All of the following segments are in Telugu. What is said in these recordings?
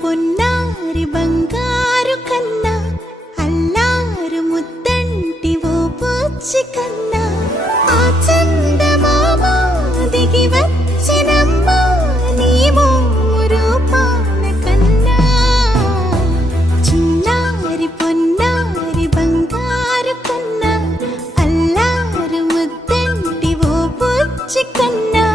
పొన్నారి బంగారు కన్నా అల్లారు ముద్దంటి ఓ బుచ్చి కన్నా ఆ చందమామ దిగి వచ్చినమ్మా నీ రూపాల కన్నా చిన్నారి పొన్నారి బంగారు కన్నా అల్లారు ముద్దంటి ఓ బుచ్చి కన్నా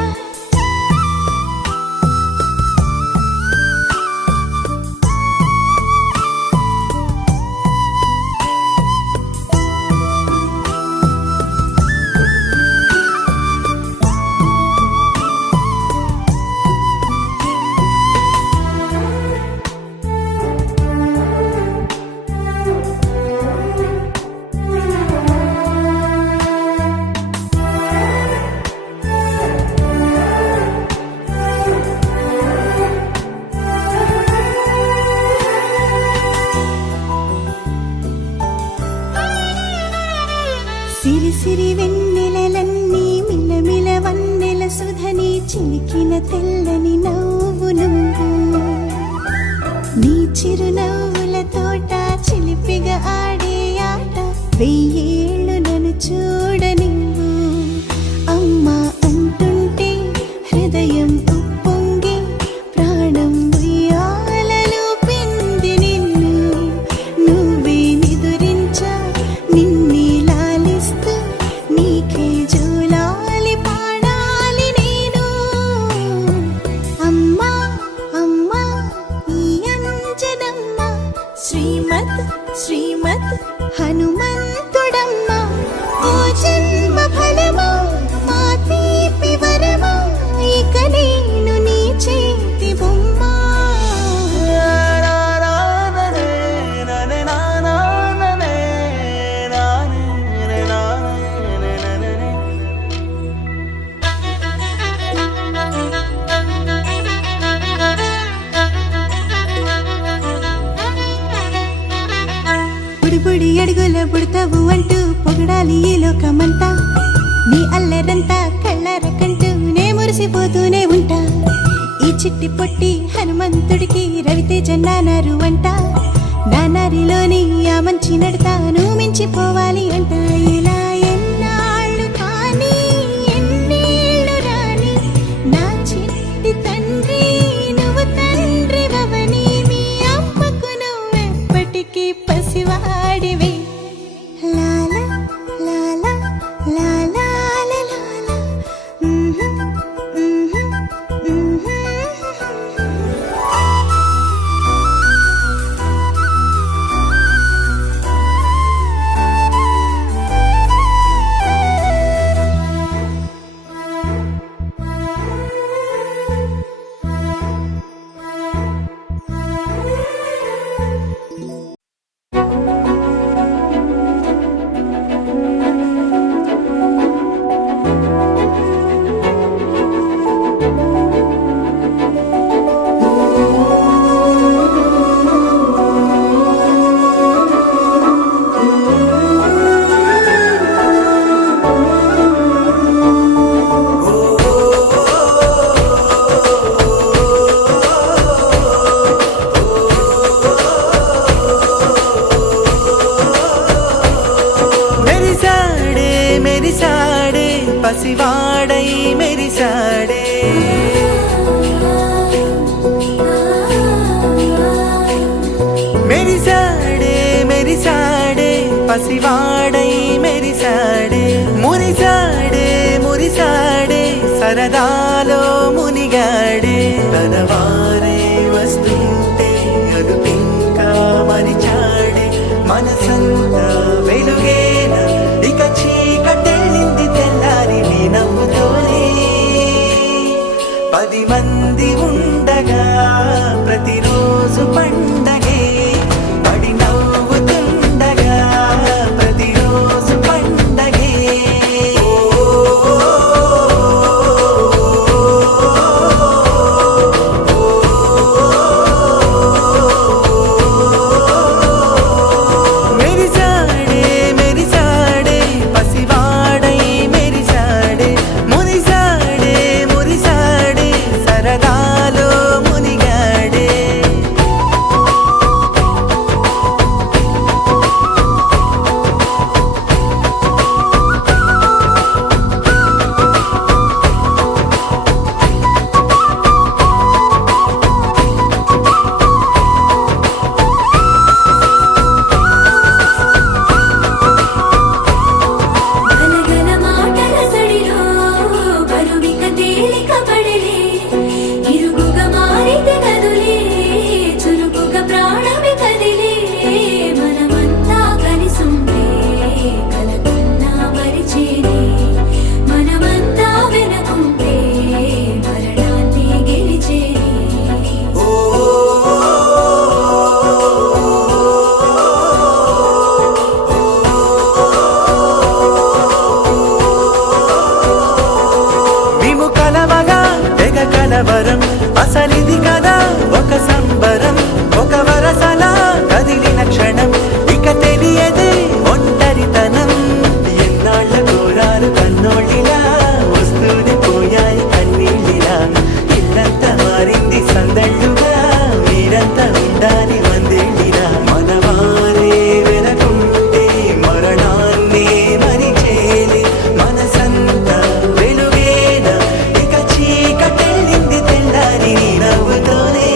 సిరి సిరి వెన్నెలలన్నీ మిలమిల వన్నెల సుధని చిలికిన తెల్లని నవ్వు నువ్వు నీ చిరునవ్వుల తోట చిలిపిగా ఆడే ఆట వెయ్యేళ్ళు నన్ను చూడనివ్వు అమ్మా అంటుంటే హృదయం ఉప్పొంగి ప్రాణం ఉయ్యాలలో పిండి నిన్ను నువ్వే నిదురించా నిన్నే నీకే జోలాలి పాడాలి నేను అమ్మా అమ్మా ఈ అంజనమ్మ శ్రీమత్ శ్రీమత్ హనుమంతుడమ్మ ఓ జన్మ ఫలమా మా తీపి వరమా ఇక నేను నీ చేతి బొమ్మ బుడి అడుగుల బుడతావు అంటూ పొగడాలి ఈ లోకమంతా నీ అల్లరంతా కళ్ళారకంటూ నే మురిసిపోతూనే ఉంటా ఈ చిట్టి పొట్టి హనుమంతుడికి రవితేజ నానారు అంట నానారిలోని ఆ మంచి నడతాను మించిపోవాలి అంట ఇలా ఎన్నాళ్ళు కానీ ఎన్నేళ్ళు రాని నా చిట్టి తండ్రి నువ్వు తండ్రి వవని మీ అమ్మకు నువ్వెప్పటికీ పసివాడివి లాలా లాలా లాలా లాలా పసివాడై మెరిసాడే మెరిసాడే మెరిసాడే పసివాడై మెరిసాడే మురిసాడే మురిసాడే సరదాలో మునిగాడే తనవారే వస్తుంటే అదుపింకా మరిచాడే మనసంతా వెలుగేన ఇక చీకటెళ్ళింది తెల్లారి నీ నవ్వుతోనే 10 మంది ఉండగా ప్రతిరోజు పండగే పడి నవ్వుతుండగా ప్రతిరోజు పండగే మెరిసాడే మెరిసాడే పసివాడై మెరిసాడే మురిసాడే మురిసాడే సరదాలో మునిగాడే అసలిది కదా ఒక సంబరం, ఒక వరసలా కదిలిన క్షణం, ఇక తెలియదే ఒంటరితనం. ఎన్నాళ్ళ కోరారు కన్నోళ్ళిలా, వస్తూనే పోయాయి కన్నీళ్ళిలా. ఇల్లంతా మారింది సందళ్ళుగా, మీరంతా ఉండాలి వందేళ్ళిలా. మనవారే వెనకుంటే మరణాన్నే మరిచేలే, మనసంతా వెలుగేన ఇక చీకటెళ్ళింది తెల్లారి నీ నవ్వుతోనే.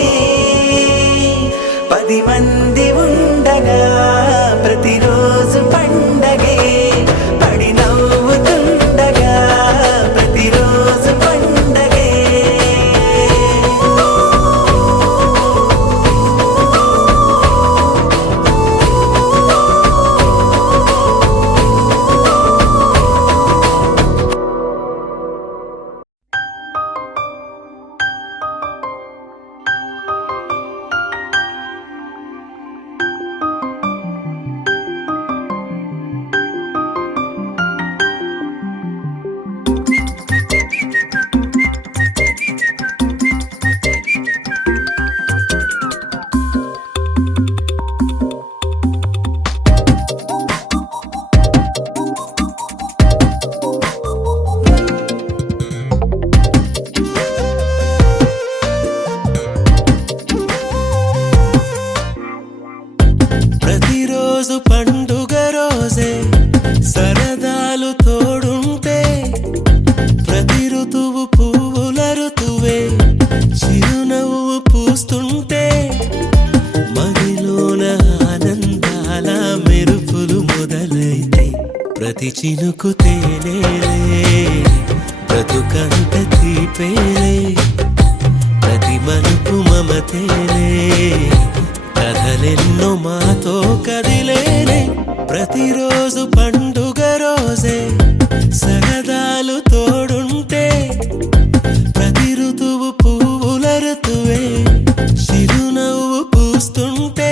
10 మంది ఉండగా ప్రతిరోజు పండగే, పడి నవ్వుతుండగా ప్రతిరోజు పండగే. ప్రతిరోజు పండుగ రోజే, సరదాలు తోడుంటే, ప్రతి ఋతువు పువ్వుల ఋతువే, చిరునవ్వు పూస్తుంటే, మదిలోన ఆనందాల మెరుపులు మొదలైతే, ప్రతి చినుకు తేనేలే, బ్రతుకంత తీపేలే, ప్రతి మలుపు మమతేలే, కథలెన్నో మాతో కదిలేనే. ప్రతిరోజు పండుగ రోజే, సరదాలు తోడుంటే, ప్రతి ఋతువు పువ్వుల ఋతువే, చిరునవ్వు పూస్తుంటే.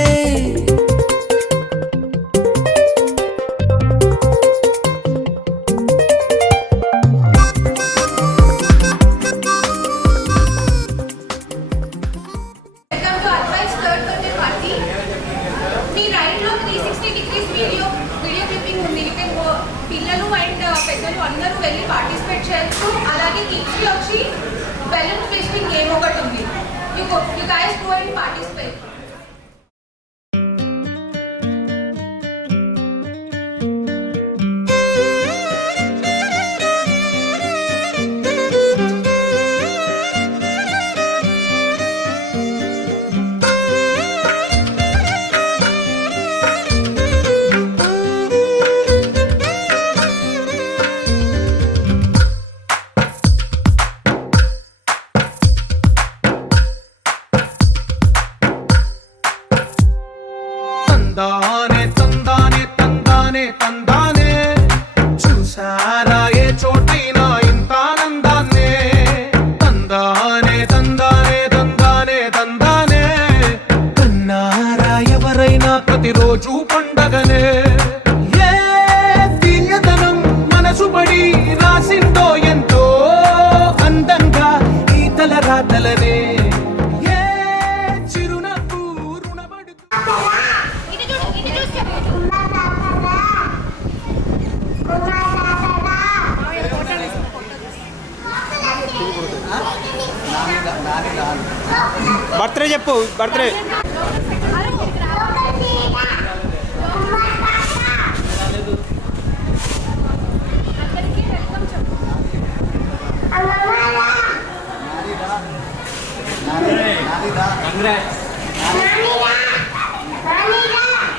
Welcome to Advice third birthday party. Me right లో 360 degrees వీడియో క్లిప్పింగ్ ఉంది. You can go. పిల్లలు అండ్ పెద్దలు అందరూ వెళ్ళి పార్టిసిపేట్ చేయొచ్చు. అలాగే కిడ్స్ కి వచ్చి బెలూన్ ట్విస్టింగ్ గేమ్ ఒకటి ఉంది. You guys go and participate. తందానే తందానే తందానే తందానే, చూసారా ఏ చోటైనా ఇంత ఆనందాన్నే. తందానే తందానే తందానే తందానే, కన్నారా ఎవరైనా ప్రతిరోజు పండగనే. ఏ తీయదనం మనసు పడి రాసిందో ఎంతో అందంగా ఈ తలరాతలనే. ఏ చిరునవ్వు రుణపడుతూ బర్త్డే చెప్పు, బర్త్డే.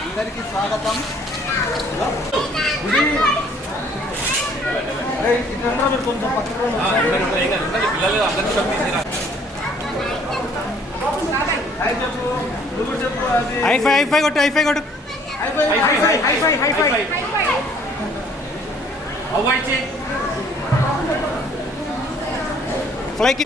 అందరికీ స్వాగతం. హైఫై హైఫై కొట్టు, హైఫై కొట్టు. ఫ్లైకి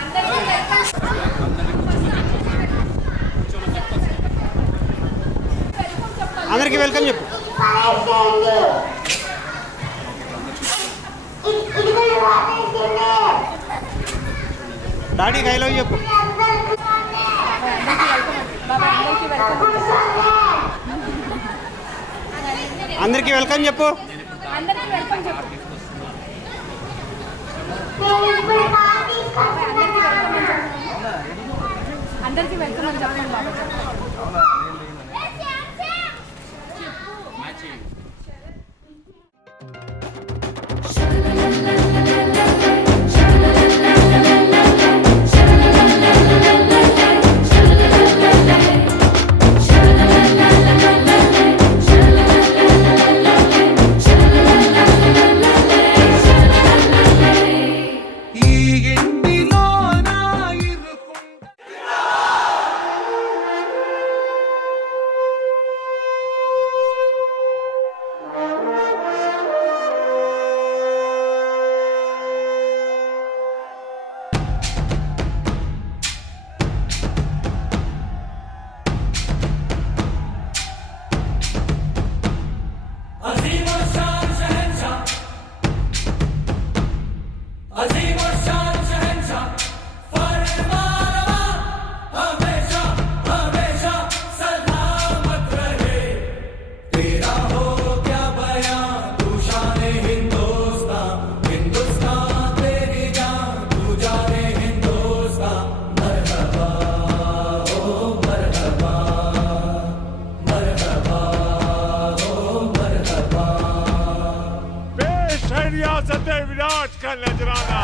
అందరికీ అందరికి వెల్కమ్ చెప్పు. డాడీ ఐ లవ్ చెప్పు. అందరికి వెల్కమ్ చెప్పు. అందరికీ వెల్కమ్ చెప్పు. అందరికీ వెల్కమ్ అని చెప్పండి బాబా. ఈ ఇంటిలోన ఇరుకుంట रियासत विराट का नजराना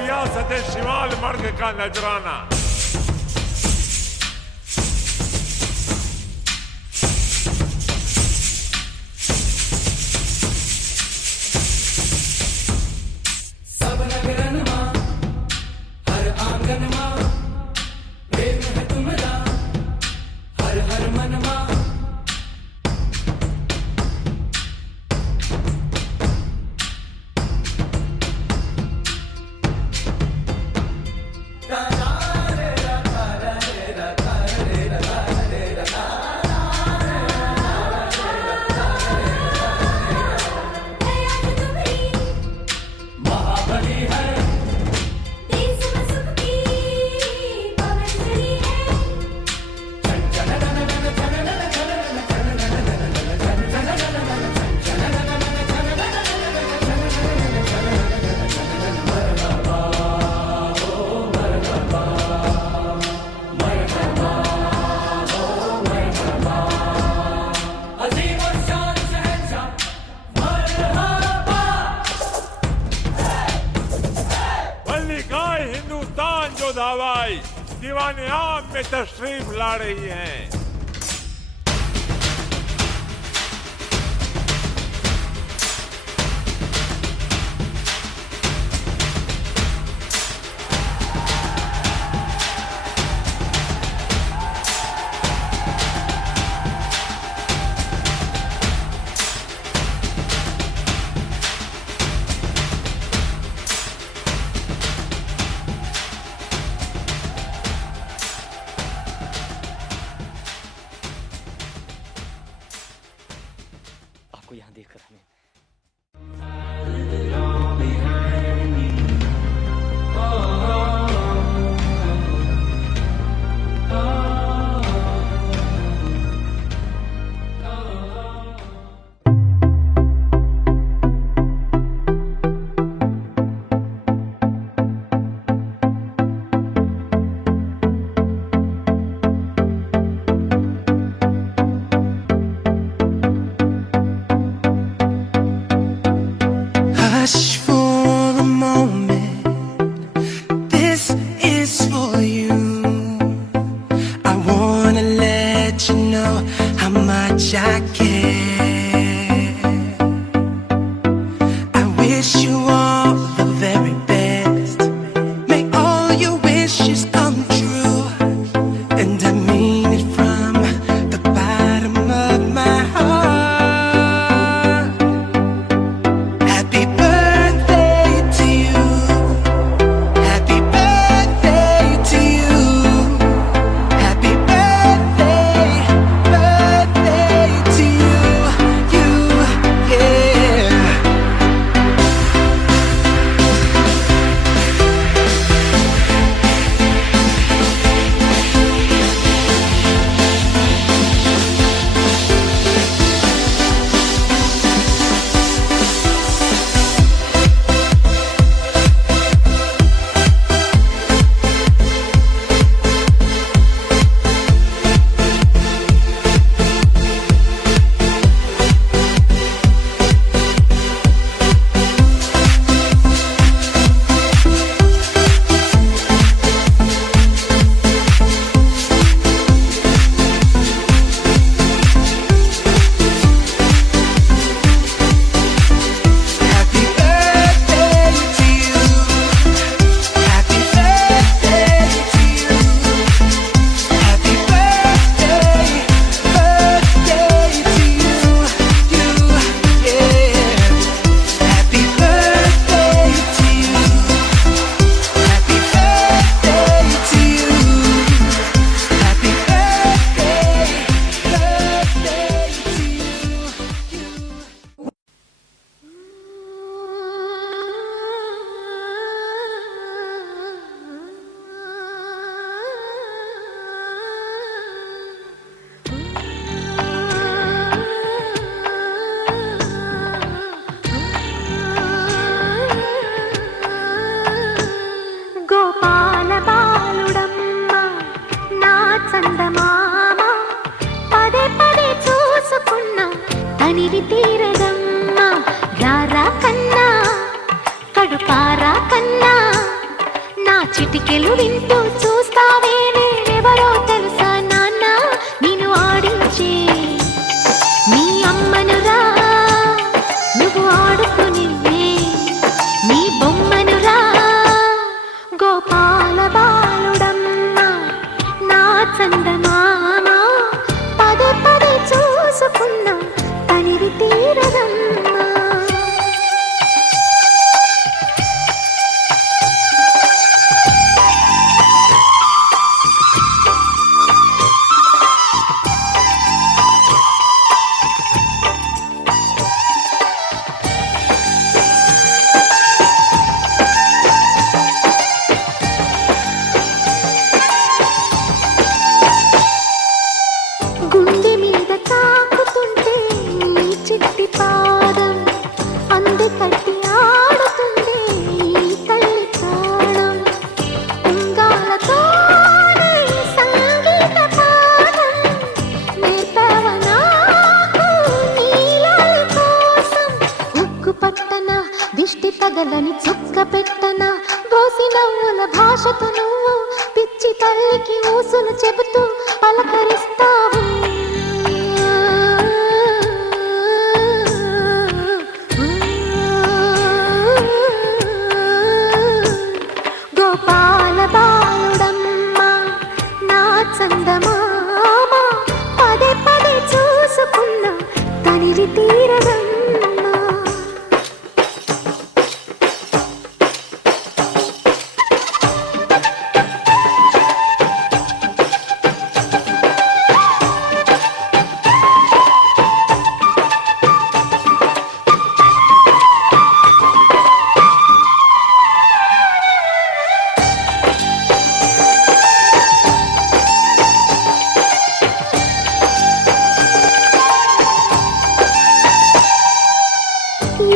रियासत शिमाल मर्ग का नजराना सब नगरन मां हर आंगन मां प्रेम है तुमरा हर हर मन मां हिंदुस्तान जो दवाई दीवाने आम में तशरीफ ला रही हैं। आपको यहाँ देखकर हमें చిటికెలు వింటూ చూస్తావే నేనెవరో తెలుసా నాన్న నిన్ను ఆడించే నీ అమ్మనురా నువ్వు ఆడుకునే నీ బొమ్మనురా గోపాల బాలుడమ్మ నా చందమామ పదే పదే చూసుకున్నా తనివి తీరదమ్మా గుండె మీద తాకుతుంటే నీ చిట్టి పాదం అంది కట్టి ఆడుతుండే ఈ తల్లి ప్రాణం ఉంగాలతోనే సంగీత పాఠం నేర్పవ నాకు నీలాలి కోసం ఉక్కు పట్టన దిష్టి తగలని చుక్క పెట్టన బోసి నవ్వుల భాషతో నువ్వు పిచ్చి తల్లికి ఊసులు చెబుతూ పలకరిస్తావు గోపాల బాలుడమ్మ నా చందమామ పదే పదే చూసుకున్నా తనివి తీరదమ్మా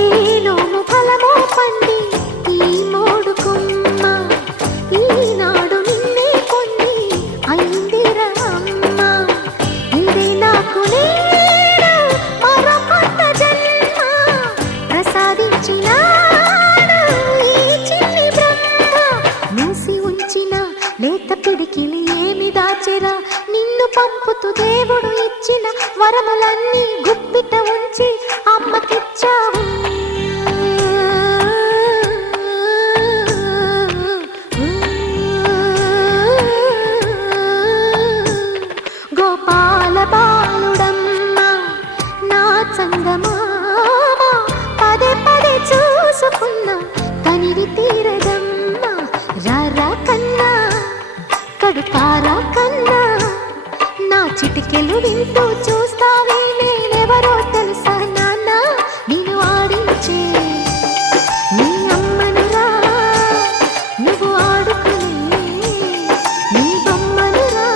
ఏలోము ఫలమో పండి ఈ మోడు కొమ్మ ఈనాడు నిన్నే కొన్ని అయిందిరా అమ్మ ఇదే నాకు నేడు మరో కొత్త జన్మ ప్రసాదించినాడు ఈ చిన్ని బ్రహ్మ మూసి ఉంచిన లేత పిడికిలి ఏమి దాచెరా నిన్ను పంపుతూ దేవుడు ఇచ్చిన వరములన్నీ గుప్పిట ఉంచి అమ్మకిచ్చావు గోపాల బాలుడమ్మ నా చందమామ పదే పదే చూసుకున్నా తనివి తీరదమ్మా రారా కన్నా కడుపారా కన్నా నా చిటికెలు వింటూ చూస్తావే నేనెవరో తెలుసా నాన్న నిన్ను ఆడించే నీ అమ్మనురా నువ్వు ఆడుకునే నీ బొమ్మనురా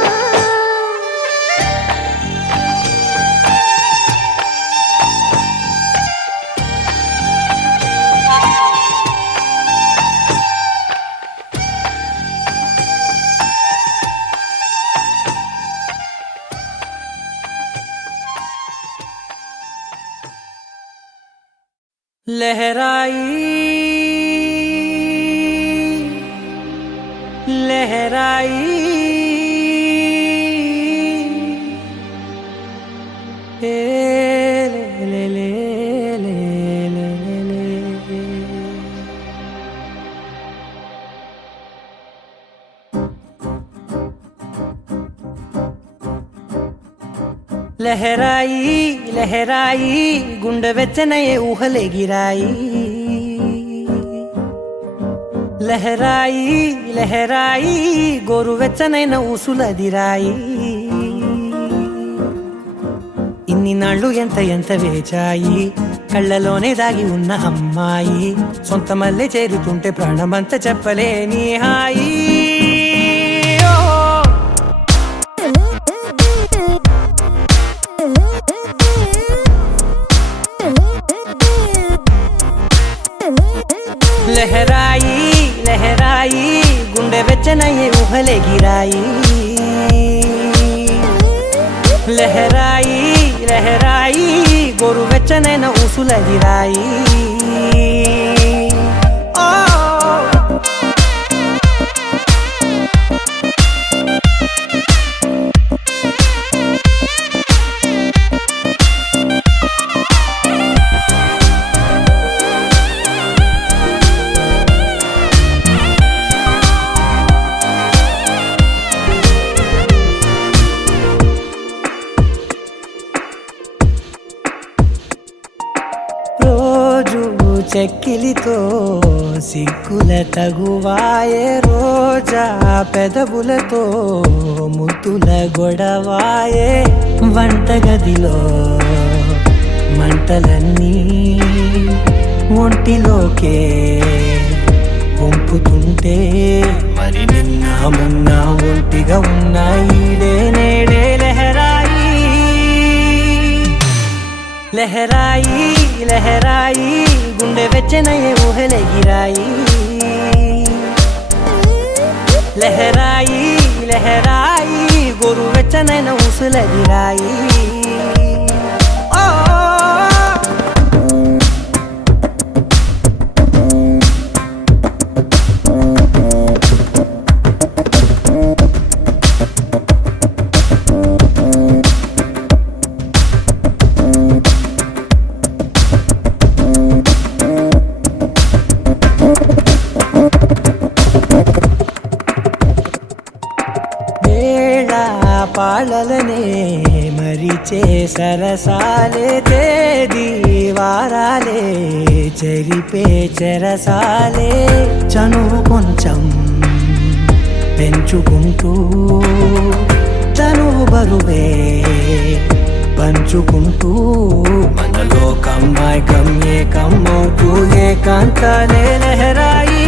लहराई लहराई ए ले ले ले ले ले ले लहराई लहराई गुंड వెచ్చనయే ఊహలే గిరాయి లహరాయి లహరాయి గోరు వెచ్చనైన ఊసులదిరాయి ఇన్ని నాళ్ళు ఎంత ఎంత వేచాయి కళ్ళలోనే దాగి ఉన్న అమ్మాయి సొంత మల్లె చేరుతుంటే ప్రాణమంత చెప్పలేని హాయి లహరాయి లహరాయి గుండె వెచ్చనయ్యే ఊహలే గిరాయి లహరాయి లహరాయి గోరు వెచ్చనైన ఊసులదిరాయి చెక్కిలితో సిగ్గుల తగువాయే రోజా పెదవులతో ముద్దుల గొడవాయే వంటగదిలో మంటలన్నీ ఒంటిలోకే వంపుతుంటే మరి నిన్న మొన్న ఒంటిగా ఉన్న ఈడే నేడే లహరాయి లహరాయి లహరాయి గుండె వెచ్చనయే ఊహలెగిరాయి లహరాయి లహరాయి గోరు వెచ్చనైన ఊసులెగిరాయి పాలలనే మరిచే సరసాలే తేదీ వారాలే చెరిపే చెరసాలే చనువు కొంచెం పెంచుకుంటూ చనువు బరువే పంచుకుంటూ మనలో కమ్మాయి కమ్మే కమ్మవుతూ ఏకాంతాలే లహరాయి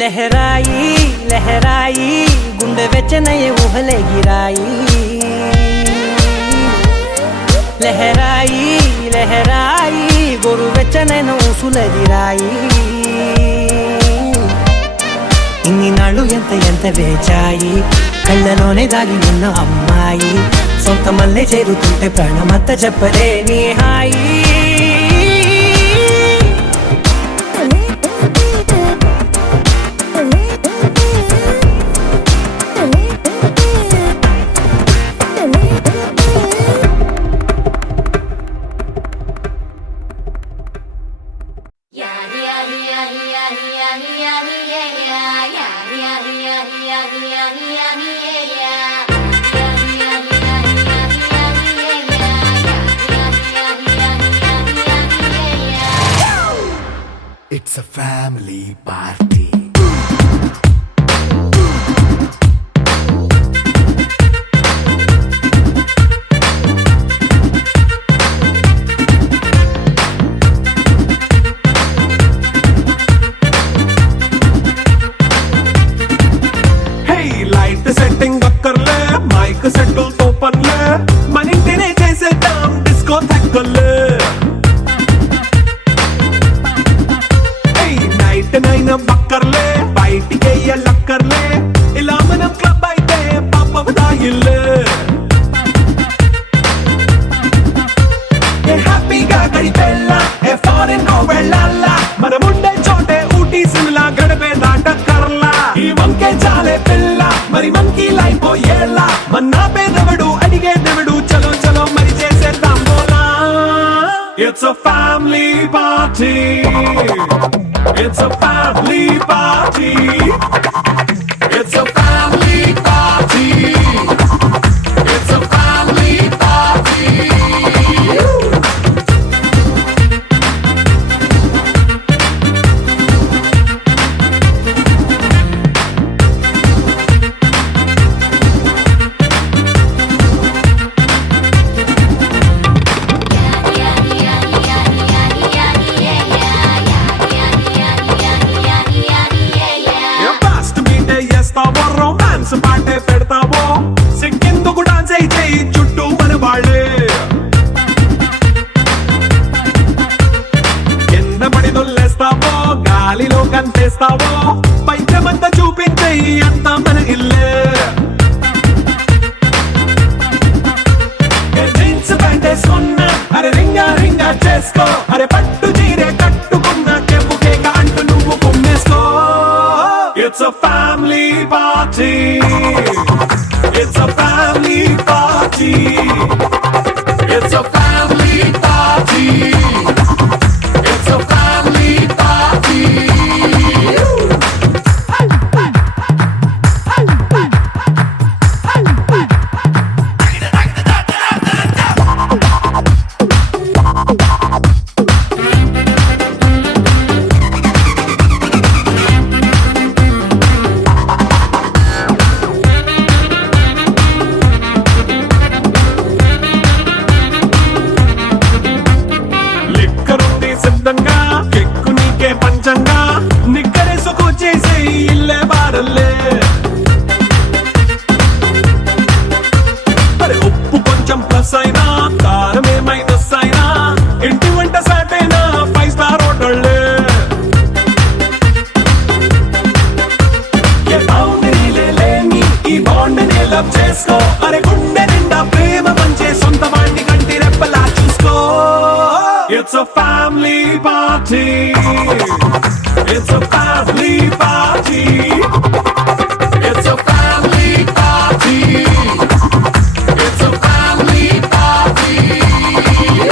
లహరాయి లహరాయి గుండె వెచ్చనయే ఊహలెగిరాయి లహరాయి లహరాయి గోరు వెచ్చనైన ఊసులెగిరాయి ఇన్ని నాళ్ళు ఎంత ఎంత వేచాయి కళ్ళలోనే దాగి ఉన్న అమ్మాయి సొంత మల్లె చేరుతుంటే ప్రాణమంతా చెప్పలేని హాయి It's a family party. Hey, light setting akkarle, mic settle to panle, manintine chesedam disco thakkale. నైన బక్కర్లే బయటికి లక్కర్లే ఇలా మనం క్లబ్ అయితే పాపదాయిల్లే హ్యాపీగా గడిపెల్లా ఏ ఫారెన్ నో వెళ్ళాలా మనముండే చోటే ఊటీ సిమ్లా గడిపే దాటక్కర్లా ఈ వంకే చాలే పిల్ల మరి మంకీ లైఫ్ ఏళ్ళ మన్నా పేదవడు అడిగేదెవడు చలో చలో మరి చేసేద్దాం బోలా It's a family party. It's a family party. It's a family party. It's a family party. romance పాటే పెడతావో సిక్కిందుకు డాన్స్ అయి చేయి చుట్టూ మన వాళ్ళే కింద పడి దొల్లేస్తావో గాలిలో కంటేస్తావో పైకమంతా చూపించేయి అంతా మన ఇల్లే జీన్స్ ప్యాంట్ వేసుకున్నా అరే రింగా రింగా చేసుకో అరే పట్టు చీరే కట్టుకున్నా చెప్పుకే అంటూ నువ్వు కుమ్మేసుకో It's a family party. It's a family party. It's a family party. It's a family party. It's a family party. It's a family party. It's a family party. It's a family party.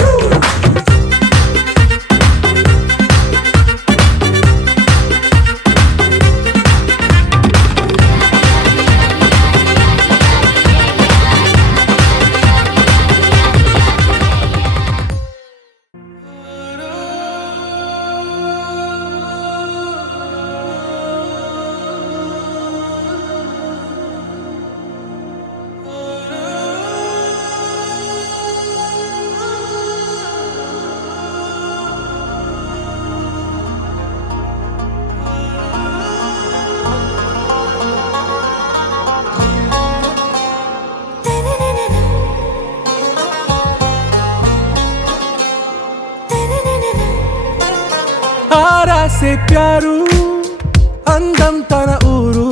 आरा से प्यारू అందం తన ఊరు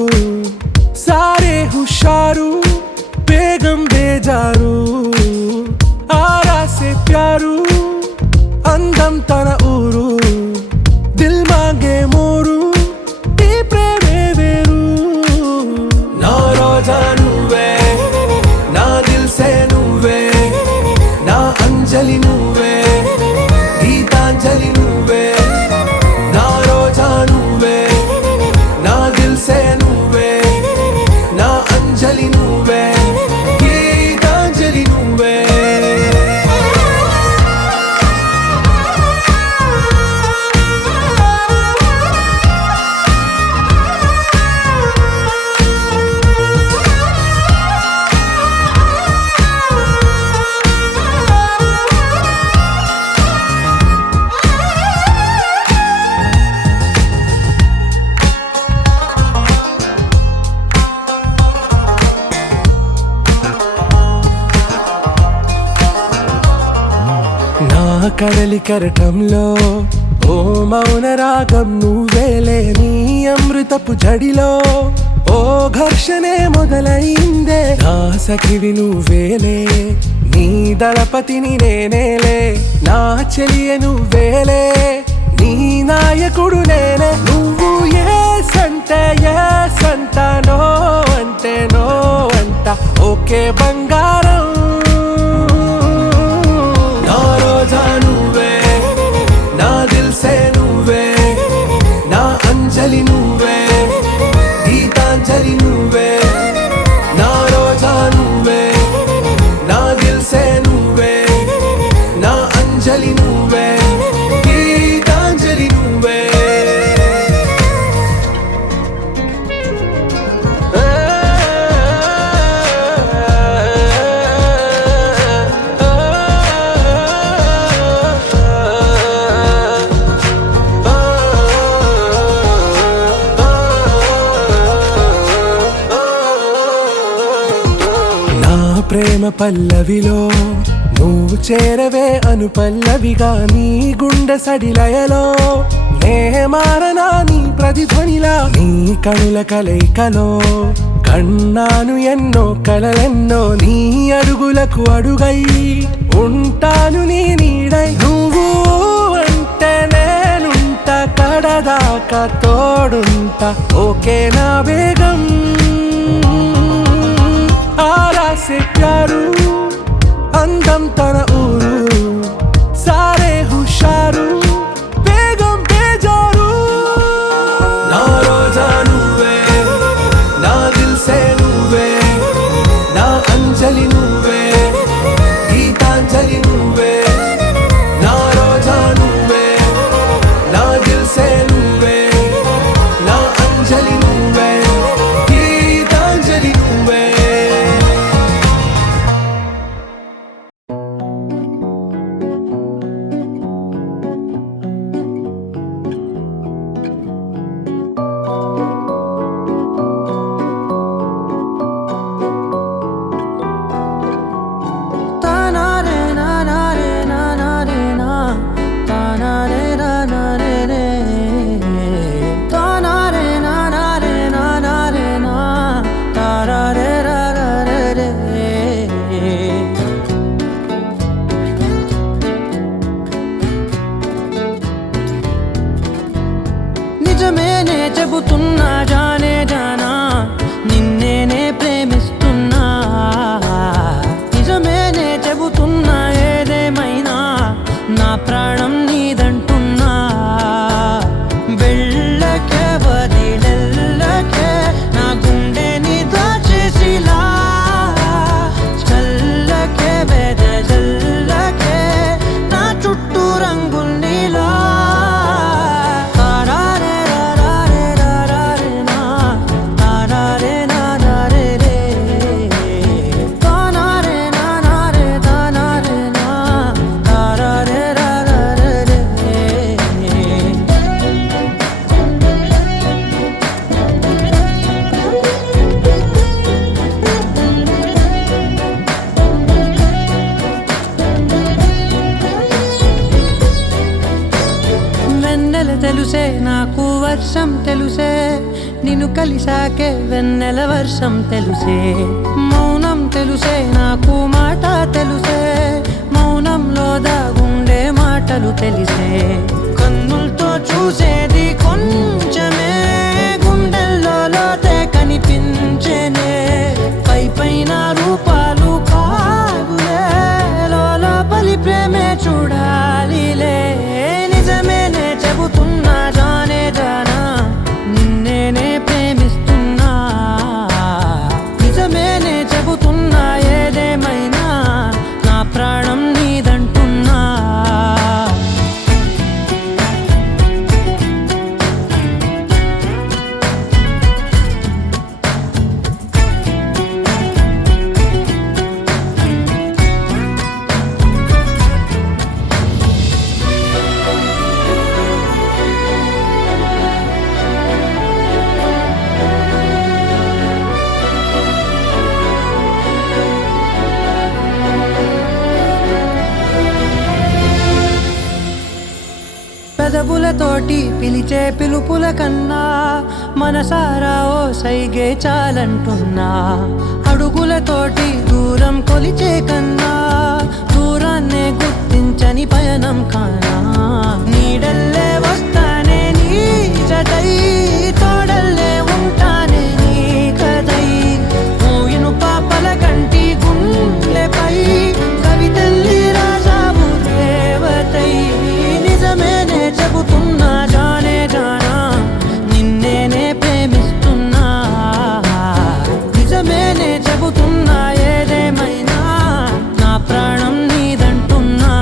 సారే హుషారు బేగం బేజారు ఆరా సే ప్యారు అందం తన ఊరు దిల్ మాంగే మోరు ఈ ప్రేమే వేరు నా రోజా నువ్వే నా దిల్ సే నువ్వే నా అంజలి నువ్వే గీతాంజలి నువ్వే నా రోజా నువ్వే నా దిల్ సే నువ్వే నా అంజలి నువ్వే గీతాంజలి నువ్వే నా కడలి కరటంలో ఓ మౌన రాగం నువ్వేలే నీ అమృతపు జడిలో ఓ ఘర్షణే మొదలైందే నా సఖివి నువ్వేలే నీ దళపతిని నేనేలే నా చెలియ నువ్వేలే నీ నాయకుడు నేనే నువ్వు ఏ సంట నో అంటే నో అంట ఓకే బంగారం నా రోజా నువ్వే నా దిల్ సే నువ్వే నా అంజలి నువ్వే గీతాంజలి నువ్వే నా రోజా నువ్వే నా దిల్ సే నువ్వే నా అంజలి నువ్వే గీతాంజలి నువ్వే నా ప్రేమ పల్లవిలో నువ్వు చేరవే అను పల్లవిగా నీ గుండె సడిలయలో నే మారనా నీ ప్రతిధ్వనిలా నీ కనుల కలయికలో కన్నాను ఎన్నో కలలెన్నో నీ అడుగులకు అడుగై ఉంటాను నీ నీడై నువ్వు అంటే నేనుంట కడదాకా తోడుంట ఓకే నా బేగం ఆరా సే ప్యారు అందం తన ఊరు సారే హుషారు బేగం బేజారు నా రోజా నువ్వే నా దిల్ సే నువ్వే నా అంజలి నువ్వే గీతాంజలి నువ్వే నా రోజా నువ్వే నా దిల్ సే నువ్వే నా అంజలి నువ్వే గీతాంజలి నువ్వే నిజమేనే చెబుతున్నా జానే జానా నిన్నేనే ప్రేమిస్తున్నా నిజమేనే చెబుతున్నా ఏదేమైనా నా ప్రాణం నీదంటున్నా వెళ్ళకే వదిలెల్లకే నా గుండెని దాచేసిలా చల్లకే వెదజల్లకే నా చుట్టూ రంగుల్నిలా తారారే రారే రారే నా తారారే నారే రే తానారే నారే తానారే నా తారారే రారే రే వెన్నెల తెలుసే నాకు వర్షం తెలుసే నిన్ను కలిసాకే వెన్నెల వర్షం తెలుసే మౌనం తెలుసే నాకు మాట తెలుసే మౌనంలో దాగుండే మాటలు తెలిసే కన్నులతో చూసేది కొంచెమే గుండెల్లో లోతే కనిపించేనే పై పైన రూపాలు కాదులే లోపలి ప్రేమే చూడాలిలే నిజమేనే చెబుతున్నా జానే జానా నిన్నేనే ప్రేమిస్తున్నా నిజమేనే చెబుతున్నా ఏదేమైనా నా ప్రాణం నీదంటున్నా పెదవులతోటి పిలిచే పిలుపుల కన్నా మనసారా ఓ సైగే చాలంటున్నా అడుగులతోటి దూరం కొలిచే కన్నా దూరాన్నే గుర్తించని పయనం కానా నీడల్లే వస్తానే నీ జతై తోడల్లే ఉంటానే నీ కదై మూయిను పాపల కంటి గుండెపై కవితల్లి రాజావు దేవతై నిజమేనే చెబుతున్నా జానే జానా నిన్నేనే ప్రేమిస్తున్నా నిజమేనే చెబుతున్నా ఏదేమైనా నా ప్రాణం నీదంటున్నా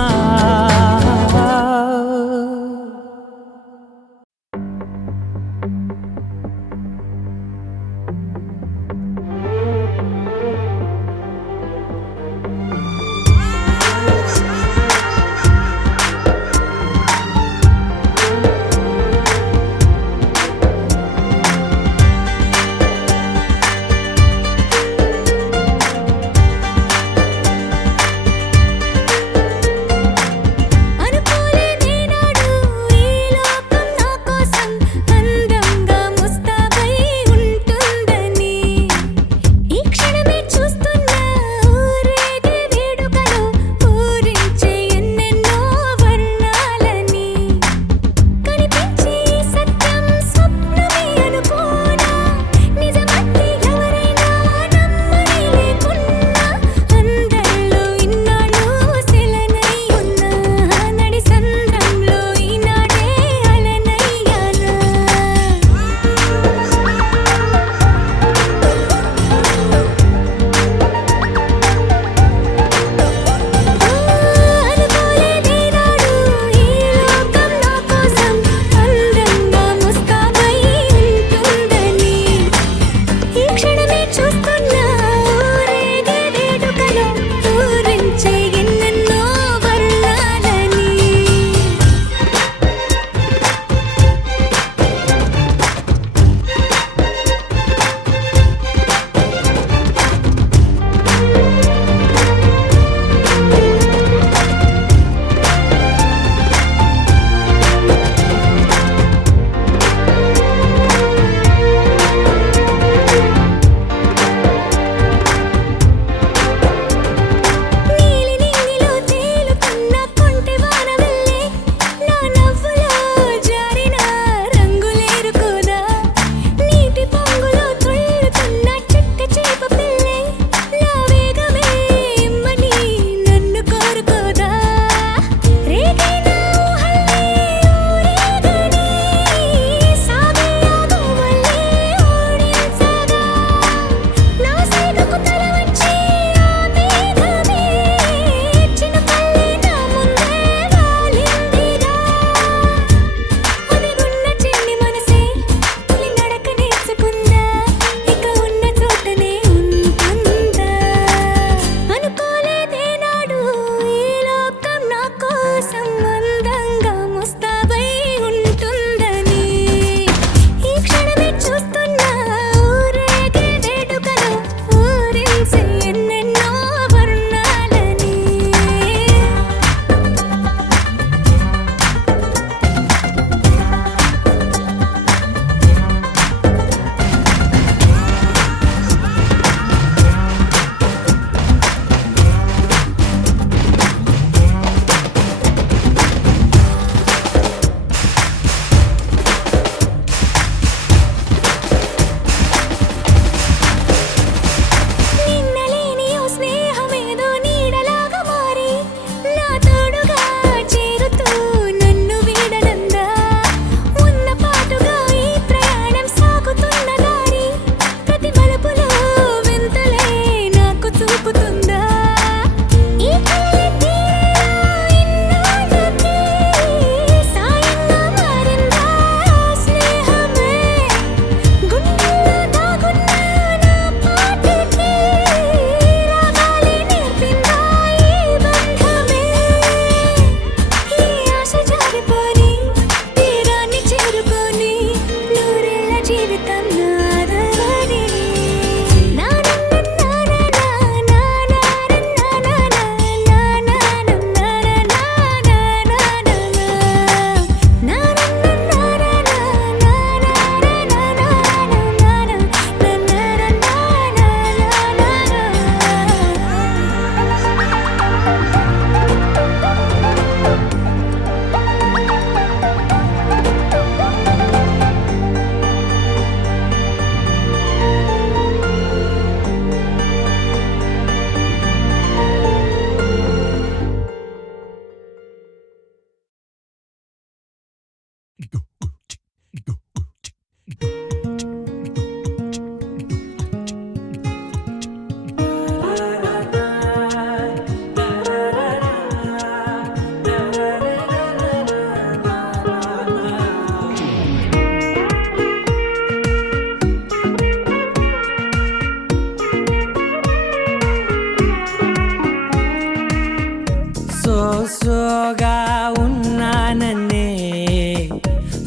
సోగా ఉన్నానన్నే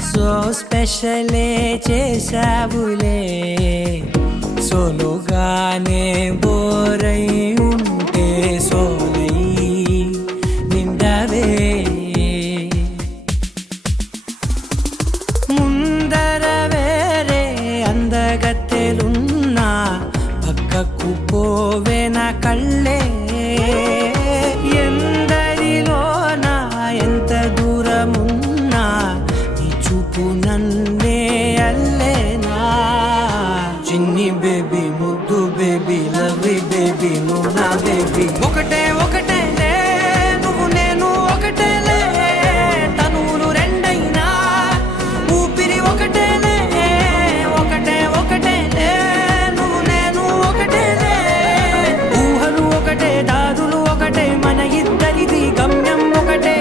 సో స్పెషలే చేసావులే సోలోగానే బోరై ఉంటే సోలై నిండవే ముందర వేరే అందగత్తెలున్నా పక్కకు పోవే నా కళ్ళే ఎందరిలోనా ఎంత దూరమున్నా నీ చూపు నన్నే అల్లేనా చిన్ని బేబీ ముద్దు బేబీ లవ్లీ బేబీ నువ్వు నా బేబీ ఒకటే ఒకటేలే నువ్వు నేను ఒకటేలే తనువులు రెండైనా ఊపిరి ఒకటేలే ఒకటే ఒకటేలే నువ్వు నేను ఒకటేలే ఊహలు ఒకటే దారులు ఒకటే మన ఇద్దరిది గమ్యం ఒకటే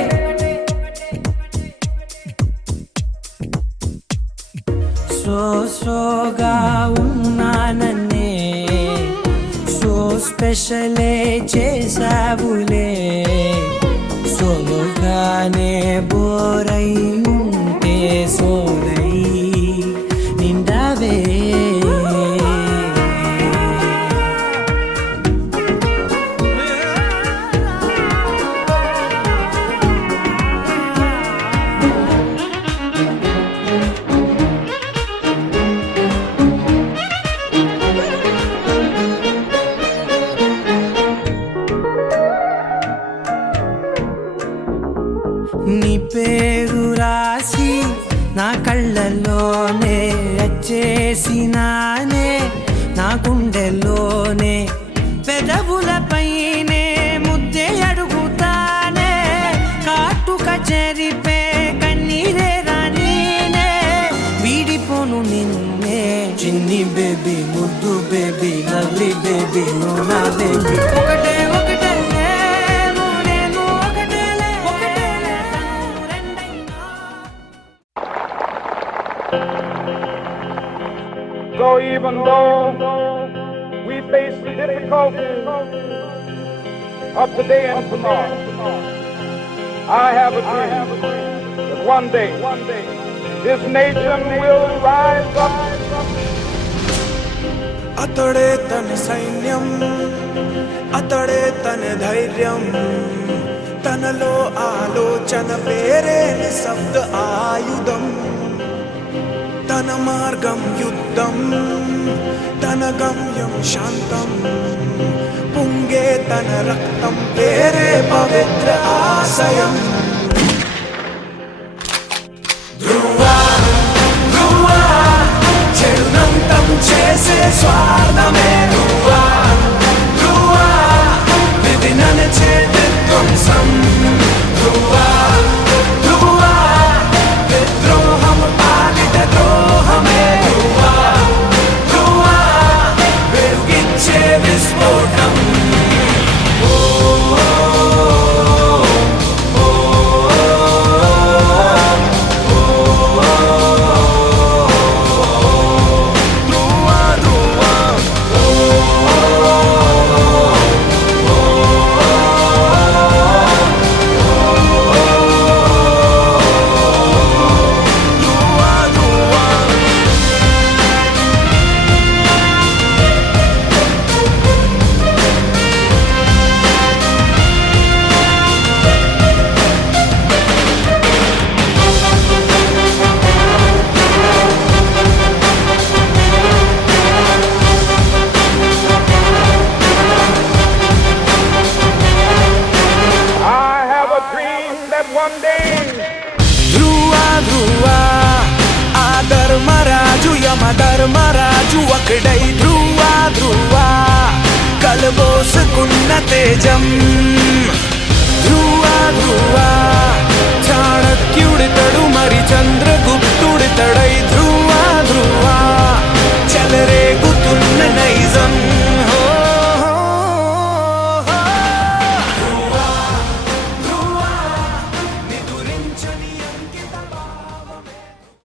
సోగా ఉన్నానన్నే సో స్పెషలే చేసావులే సోలోగానే బోరై ఉంటే సోలై నిండవే నీ పేరు రాసి నా కళ్ళల్లోనే వచ్చేసినానే నా గుండెల్లోనే పెదవులపైనే ముద్దే అడుగుతానే కాటుక చెరిపే కన్నీరే రానీనే వీడిపోను నిన్నే చిన్ని బేబీ ముద్దు బేబీ లవ్లీ బేబీ నువ్వు నా బేబీ ఒకటే ఒకటేలే నువ్వు నేను ఒకటేలే ఒకటేలే తనువు రెండైనా So even though we face the difficulties of today and tomorrow, I have a dream that one day this nation will rise up. అతడే తన సైన్యం అతడే తన ధైర్యం తనలో ఆలోచన పేరే నిశ్శబ్ద ఆయుధం తన మార్గం యుద్ధం తన గమ్యం శాంతం పొంగే తన రక్తం పేరే పవిత్ర ఆశయం ధ్రువా ధ్రువా చెడునంతం చేసే స్వార్థమే ధ్రువా ధ్రువా విధి నడిచే ధ్వంసం ధ్రువా ధ్రువా విద్రోహం పాలిట ద్రోహమే ధ్రువా ధ్రువా వెలుగిచ్చే విస్ఫోటం ధర్మరాజు ఒకడై ధ్రువా ధ్రువా కలబోసుకున్న తేజం ధ్రువా ధ్రువా చాణక్యుడితడు మరి